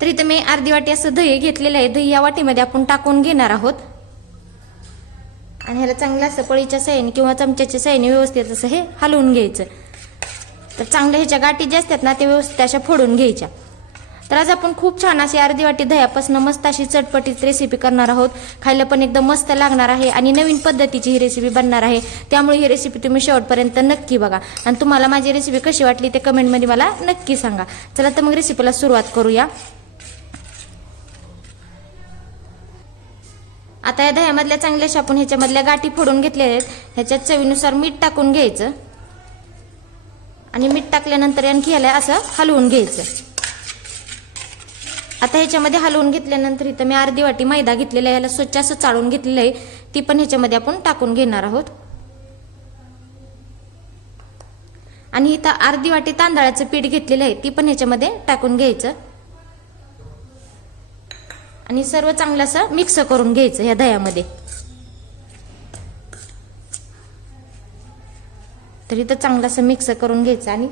तर इथं मी अर्धी वाटी असं दही घेतलेलं आहे. दही या वाटीमध्ये आपण टाकून घेणार आहोत आणि ह्याला चांगलं असं पळीच्या साहाय्याने किंवा चमच्याच्या साहाय्याने व्यवस्थित असं हे हलवून घ्यायचं. तर चांगल्या ह्याच्या गाठी ज्या असतात ना ते व्यवस्थित अशा फोडून घ्यायच्या. तर आज आपण खूप छान अशी अर्धी वाटी दह्यापासून मस्त अशी चटपटीत रेसिपी करणार आहोत. खायला पण एकदम मस्त लागणार आहे आणि नवीन पद्धतीची ही रेसिपी बनणार आहे. त्यामुळे ही रेसिपी तुम्ही शेवटपर्यंत नक्की बघा आणि तुम्हाला माझी रेसिपी कशी वाटली ते कमेंटमध्ये मला नक्की सांगा. चला तर मग रेसिपीला सुरुवात करूया. आता या दह्यामधल्या चांगल्याशा आपण ह्याच्यामधल्या गाठी फोडून घेतलेल्या आहेत. ह्याच्यात चवीनुसार मीठ टाकून घ्यायचं आणि मीठ टाकल्यानंतर आणखी ह्याला असं हलवून घ्यायचं. आता ह्याच्यामध्ये हलवून घेतल्यानंतर इथं मी अर्धी वाटी मैदा घेतलेला आहे. ह्याला स्वच्छ असं चाळून घेतलेलं आहे. ती पण ह्याच्यामध्ये आपण टाकून घेणार आहोत. आणि इथं अर्धी वाटी तांदळाचं पीठ घेतलेलं आहे. ती पण ह्याच्यामध्ये टाकून घ्यायचं आणि सर्व चांगलं असं मिक्स करून घ्यायचं ह्या दह्यामध्ये. तर इथं चांगलं असं मिक्स करून घ्यायचं आणि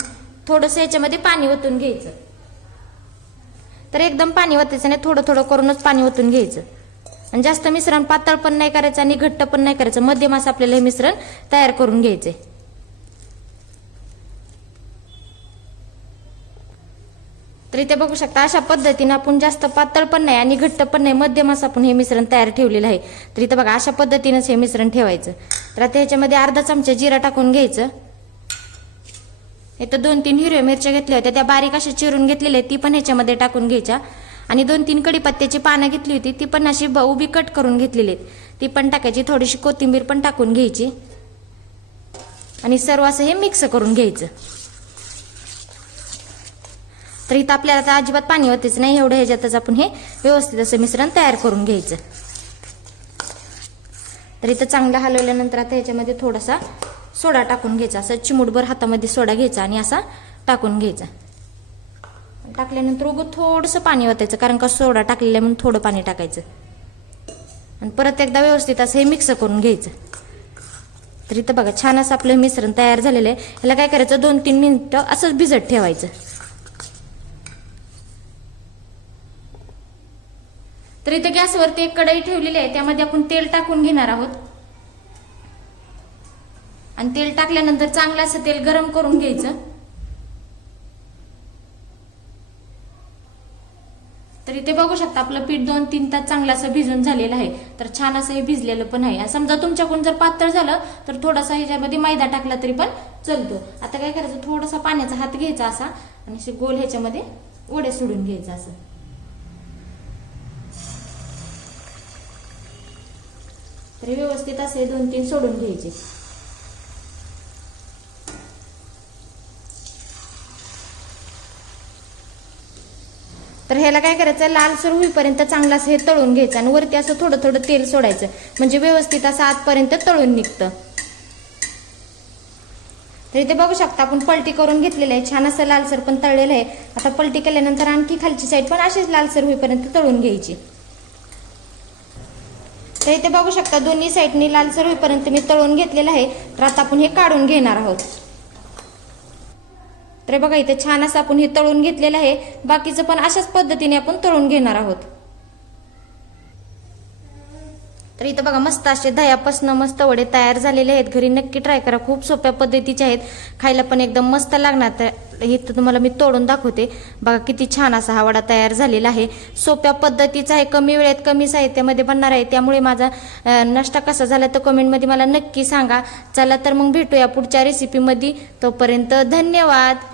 थोडंसं ह्याच्यामध्ये पाणी ओतून घ्यायचं. तर एकदम पाणी ओतायचं नाही, थोडं थोडं करूनच पाणी ओतून घ्यायचं. आणि जास्त मिश्रण पातळ पण नाही करायचं आणि घट्ट पण नाही करायचं. मध्यम असं आपल्याला हे मिश्रण तयार करून घ्यायचंय. तर इथे बघू शकता अशा पद्धतीने आपण जास्त पातळ पण नाही आणि घट्ट पण नाही, मध्यम असं आपण हे मिश्रण तयार ठेवलेलं आहे. तर इथे बघा अशा पद्धतीनेच हे मिश्रण ठेवायचं. तर आता ह्याच्यामध्ये अर्धा चमचा जिरा टाकून घ्यायचं. इथं 2-3 हिरव्या मिरच्या घेतल्या होत्या, त्या बारीक अशा चिरून घेतलेल्या ती पण ह्याच्यामध्ये टाकून घ्यायच्या. आणि 2-3 कढीपत्त्याची पानं घेतली होती, ती पण अशी उभी कट करून घेतलेली आहेत, ती पण टाकायची. थोडीशी कोथिंबीर पण टाकून घ्यायची आणि सर्व असं हे मिक्स करून घ्यायचं. तर इथं आपल्याला आता अजिबात पाणी होतेच नाही, एवढं ह्याच्यातच आपण हे व्यवस्थित असं मिश्रण तयार करून घ्यायचं. तर इथं चांगलं हलवल्यानंतर आता ह्याच्यामध्ये थोडासा सोडा टाकून घ्यायचा. असं चिमूटभर हातामध्ये सोडा घ्यायचा आणि असा टाकून घ्यायचा. टाकल्यानंतर उगं थोडंसं पाणी ओतायचं, कारण का सोडा टाकलेला म्हणून थोडं पाणी टाकायचं आणि परत एकदा व्यवस्थित असं हे मिक्स करून घ्यायचं. तर इथं बघा छान असं आपलं मिश्रण तयार झालेलं आहे. ह्याला काय करायचं, 2-3 मिनिटं असंच भिजत ठेवायचं. तर इथं गॅसवरती एक कढई ठेवलेली आहे, त्यामध्ये आपण तेल टाकून घेणार आहोत. आणि तेल टाकल्यानंतर चांगलं असं तेल गरम करून घ्यायचं. तर इथे बघू शकता आपलं पीठ 2-3 तास चांगलं असं भिजून झालेलं आहे. तर छान असं हे भिजलेलं पण आहे. समजा तुमच्याकडून जर पातळ झालं तर थोडासा ह्याच्यामध्ये मैदा टाकला तरी पण चालतो. आता काय करायचं, थोडासा पाण्याचा हात घ्यायचा असा आणि असे गोल ह्याच्यामध्ये वडे सोडून घ्यायचं असं. तर व्यवस्थित असे 2-3 सोडून घ्यायचे. तर ह्याला काय करायचं, लालसर होईपर्यंत चांगलं असं हे तळून घ्यायचं आणि वरती असं थोडं थोडं तेल सोडायचं, म्हणजे व्यवस्थित असं आतपर्यंत तळून निघतं. तर इथे बघू शकता आपण पलटी करून घेतलेलं आहे, छान असं लालसर पण तळलेलं आहे. आता पलटी केल्यानंतर आणखी खालची साईड पण अशीच लालसर होईपर्यंत तळून घ्यायची. तर इथे बघू शकता दोन्ही साईडनी लालसर होईपर्यंत मी तळून घेतलेलं आहे. तर आता आपण हे काढून घेणार आहोत. तर बघा इथे छान असं आपण हे तळून घेतलेलं आहे. बाकीचं पण अशाच पद्धतीने आपण तळून घेणार आहोत. तर इथं बघा मस्त असे दह्यापासून मस्त वडे तयार झालेले आहेत. घरी नक्की ट्राय करा, खूप सोप्या पद्धतीचे आहेत, खायला पण एकदम मस्त लागणार. तर इथं तुम्हाला मी तोडून दाखवते. बघा किती छान असा हा वडा तयार झालेला आहे. सोप्या पद्धतीचा आहे, कमी वेळेत कमी साहित्यामध्ये बनणार आहे. त्यामुळे माझा नाश्ता कसा झाला तर कमेंटमध्ये मला नक्की सांगा. चला तर मग भेटूया पुढच्या रेसिपीमध्ये. तोपर्यंत धन्यवाद.